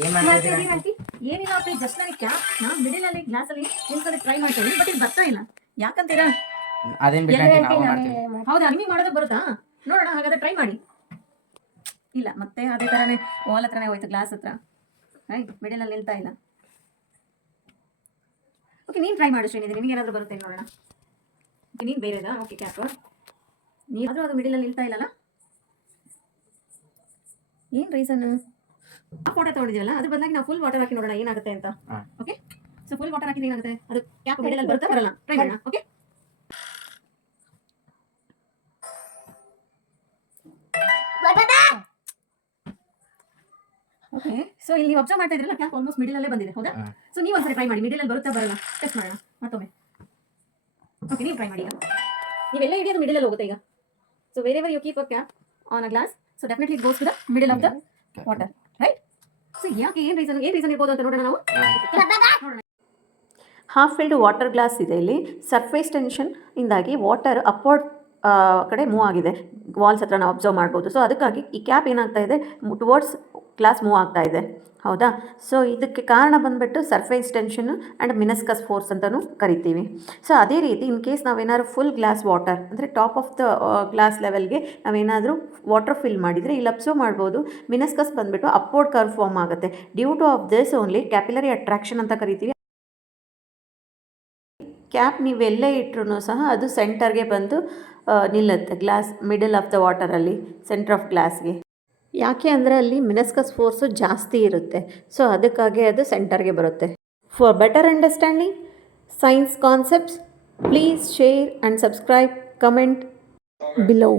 ಏನ್ ಮಾಡ್ತಿದ್ದೀರಾ ಆಂಟಿ? ಏನಿಲ್ಲ ಅಪ್ಪಿ, ಜಸ್ಟ್ ನನಗೆ ಕ್ಯಾಪ್ನ ಮಿಡಿಲ್ ಅಲ್ಲಿ ಗ್ಲಾಸ್ ಅಲ್ಲಿ ನಿಲ್ಸೋದಕ್ಕೆ ಟ್ರೈ ಮಾಡ್ತೀನಿ, ಬಟ್ ಇದು ಬರ್ತಾ ಇಲ್ಲ. ಯಾಕಂತೀರಾ? ಅದೇನ್ ಬಿಟ್ಟು ಆಂಟಿ ನಾವು ಮಾಡ್ತೀವಿ. ಹೌದಾ, ನಿಮಗೆ ಮಾಡೋದಕ್ಕೆ ಬರುತ್ತಾ? ನೋಡೋಣ, ಹಾಗಾದ್ರೆ ಟ್ರೈ ಮಾಡಿ. ಇಲ್ಲ, ಮತ್ತೆ ಅದೇ ತರನೇ ವಾಲ್ ಹತ್ರನೇ ಹೋಯ್ತು, ಗ್ಲಾಸ್ ಹತ್ರ. ಮಿಡಿಲ್ ಅಲ್ಲಿ ನಿಲ್ತಾ ಇಲ್ಲ. ಓಕೆ, ನೀನು ಟ್ರೈ ಮಾಡು ಶ್ರೀನಿಧಿ, ನಿಮಗೆ ಏನಾದರೂ ಬರುತ್ತೆ ನೋಡೋಣ. ಓಕೆ, ನೀನು ಬೇರೆದಾ? ಓಕೆ, ಕ್ಯಾಪ್ ನೀವಾದರೂ ಅದು ಮಿಡಿಲ್ ಅಲ್ಲಿ ನಿಲ್ತಾ ಇಲ್ಲಲ್ಲ? ಏನು ರೀಸನ್? ಹಾಫ್ ವಾಟರ್ ತಗೊಂಡಿದ್ದೀವಲ್ಲ, ಅದ್ರ ಬದಲಾಗಿ ನಾವು ಫುಲ್ ವಾಟರ್ ಹಾಕಿ ನೋಡೋಣ ಏನಾಗುತ್ತೆ ಅಂತ. ಓಕೆ, ಸೊ ಫುಲ್ ವಾಟರ್ ಹಾಕಿದ್ರೆ ಏನಾಗುತ್ತೆ? ಅದು ಕ್ಯಾಪ್ ಮಿಡಲ್ ಅಲ್ಲಿ ಬರುತ್ತಾ ಬರಲ್ಲ? ಟ್ರೈ ಮಾಡೋಣ. Okay, okay. ಸೊ ಇಲ್ಲಿ ನೀವು ಅಬ್ಸರ್ವ್ ಮಾಡ್ತಾ ಇದ್ರಲ್ಲ, ಕ್ಯಾಪ್ ಆಲ್ಮೋಸ್ಟ್ ಮಿಡಲ್ ಅಲ್ಲೇ ಬಂದಿದೆ, ಹೌದಾ? ಸೊ ನೀವು ಒಂದ್ಸರಿ ಟ್ರೈ ಮಾಡಿ, ಮಿಡಲ್ ಅಲ್ಲಿ ಬರುತ್ತಾ ಬರಲ್ಲ ಟೆಸ್ಟ್ ಮಾಡೋಣ ಮತ್ತೊಮ್ಮೆ. ಓಕೆ, ನೀವು ಟ್ರೈ ಮಾಡಿ. ಈಗ ನೀವೆಲ್ಲ ಹಿಡಿಯೋದು ಮಿಡಲ್ ಅಲ್ಲಿ ಹೋಗುತ್ತೆ ಈಗ. So wherever you keep a cap on a glass, so definitely it goes to the middle of the water, right? So ಯಾಕೆ, ಏನು ರೀಸನ್ ಇರ್ಬೋದು ಅಂತ ನೋಡೋಣ ನಾವು. ಹಾಫ್ ಫಿಲ್ಡ್ ವಾಟರ್ ಗ್ಲಾಸ್ ಇದೆ. ಇಲ್ಲಿ ಸರ್ಫೇಸ್ ಟೆನ್ಷನ್ ಇಂದಾಗಿ ವಾಟರ್ ಅಪ್ವರ್ಡ್ ಕಡೆ ಮೂವ್ ಆಗಿದೆ. ವಾಲ್ಸ್ ಹತ್ರ ನಾವು ಅಬ್ಸರ್ವ್ ಮಾಡ್ಬೋದು. ಸೊ ಅದಕ್ಕಾಗಿ ಈ ಕ್ಯಾಪ್ ಏನಾಗ್ತಾ ಇದೆ, ಟುವರ್ಡ್ಸ್ ಗ್ಲಾಸ್ ಮೂವ್ ಆಗ್ತಾ ಇದೆ, ಹೌದಾ? ಸೊ ಇದಕ್ಕೆ ಕಾರಣ ಬಂದುಬಿಟ್ಟು surface tension and meniscus force ಅಂತಲೂ ಕರಿತೀವಿ. ಸೊ ಅದೇ ರೀತಿ ಇನ್ ಕೇಸ್ ನಾವೇನಾದ್ರು ಫುಲ್ ಗ್ಲಾಸ್ ವಾಟರ್ ಅಂದರೆ ಟಾಪ್ ಆಫ್ ದ ಗ್ಲಾಸ್ ಲೆವೆಲ್ಗೆ ನಾವೇನಾದರೂ ವಾಟರ್ ಫಿಲ್ ಮಾಡಿದರೆ ಇಲ್ಲಿ ಅಬ್ಸರ್ವ್ ಮಾಡ್ಬೋದು, ಮಿನಸ್ಕಸ್ ಬಂದುಬಿಟ್ಟು ಅಪ್ವರ್ಡ್ ಕರ್ವ್ ಫಾರ್ಮ್ ಆಗುತ್ತೆ. Due to of this only capillary attraction ಅಂತ ಕರಿತೀವಿ. ಕ್ಯಾಪ್ ನೀವೆಲ್ಲೇ ಇಟ್ಟರೂ ಸಹ ಅದು ಸೆಂಟರ್ಗೆ ಬಂದು ನಿಲ್ಲುತ್ತೆ, ಗ್ಲಾಸ್ ಮಿಡಲ್ ಆಫ್ ದ ವಾಟರಲ್ಲಿ, ಸೆಂಟರ್ ಆಫ್ ಗ್ಲಾಸ್ಗೆ. ಯಾಕೆ ಅಂದರೆ ಅಲ್ಲಿ ಮಿನಸ್ಕಸ್ ಫೋರ್ಸು ಜಾಸ್ತಿ ಇರುತ್ತೆ. ಸೊ ಅದಕ್ಕಾಗಿ ಅದು ಸೆಂಟರ್ಗೆ ಬರುತ್ತೆ. For better understanding science concepts, please share and subscribe, comment below.